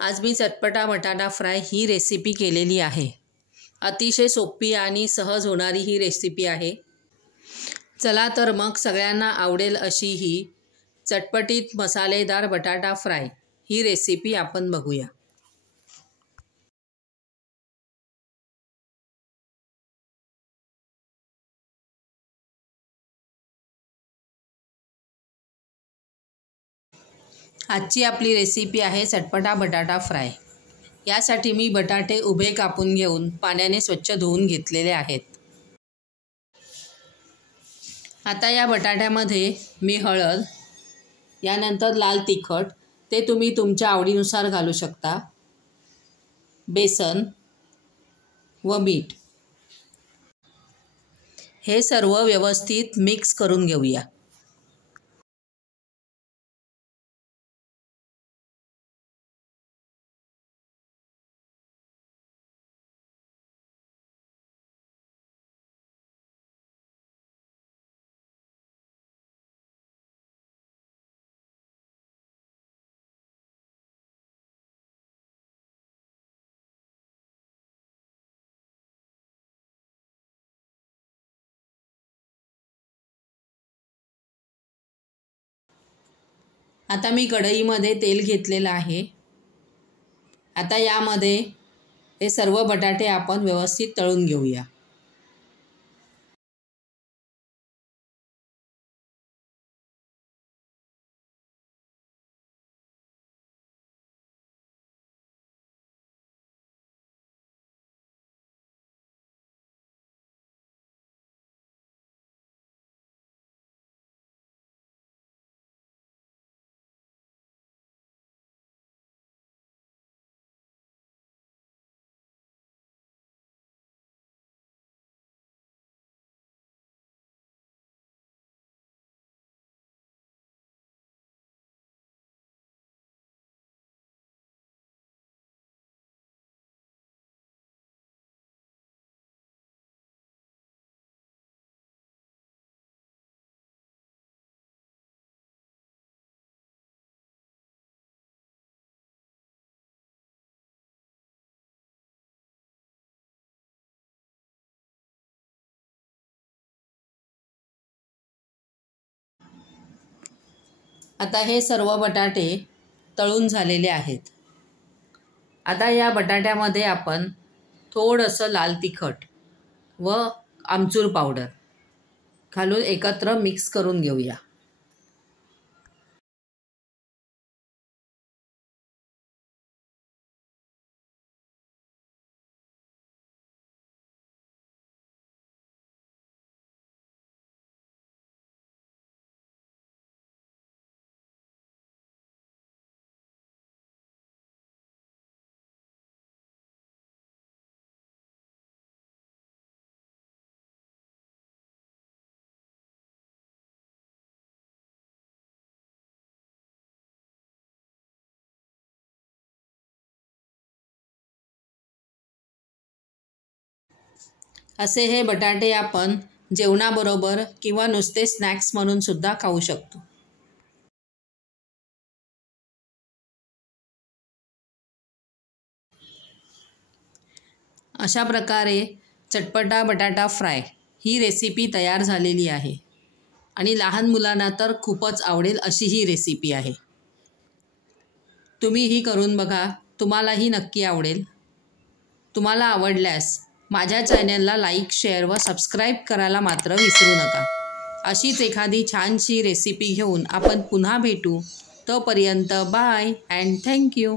आज मी चटपटा बटाटा फ्राय ही रेसिपी केलेली आहे। अतिशय सोपी आणि सहज होणारी ही रेसिपी आहे। चला तर मग सगळ्यांना आवडेल अशी ही चटपटीत मसालेदार बटाटा फ्राय ही रेसिपी आपण बघूया। आजची आपली रेसिपी आहे चटपटा बटाटा फ्राय। यासाठी मी बटाटे उभे कापून घेऊन पाण्याने स्वच्छ धुवून घेतलेले आहेत। आता या बटाट्यामध्ये मी हळद, यानंतर लाल तिखट, ते तुम्ही तुमच्या आवडीनुसार घालू शकता, बेसन व मीठ हे सर्व व्यवस्थित मिक्स करून घेऊया। आता मी कढईमध्ये तेल घेतलेलं आहे। आता यामध्ये हे सर्व बटाटे आपण व्यवस्थित तळून घेऊया। आता हे सर्व बटाटे तळून झालेले आहेत। आता या बटाट्यामध्ये आपण थोडंसं लाल तिखट व आमचूर पावडर घालून एकत्र मिक्स करून घेऊया। असे हे बटाटे आपण जेवणाबरोबर किंवा नुसते स्नॅक्स म्हणून सुद्धा खाऊ शकतो। अशा प्रकारे चटपटा बटाटा फ्राय ही रेसिपी तयार झालेली आहे आणि लहान मुलांना तर खूपच आवडेल अशी ही रेसिपी आहे। तुम्ही ही करून बघा, तुम्हालाही नक्की आवडेल। तुम्हाला आवडल्यास माझ्या चॅनलला लाईक, शेअर व सबस्क्राईब करायला मात्र विसरू नका। अशीच एखादी छानशी रेसिपी घेऊन आपण पुन्हा भेटू। तोपर्यंत बाय अँड थँक्यू।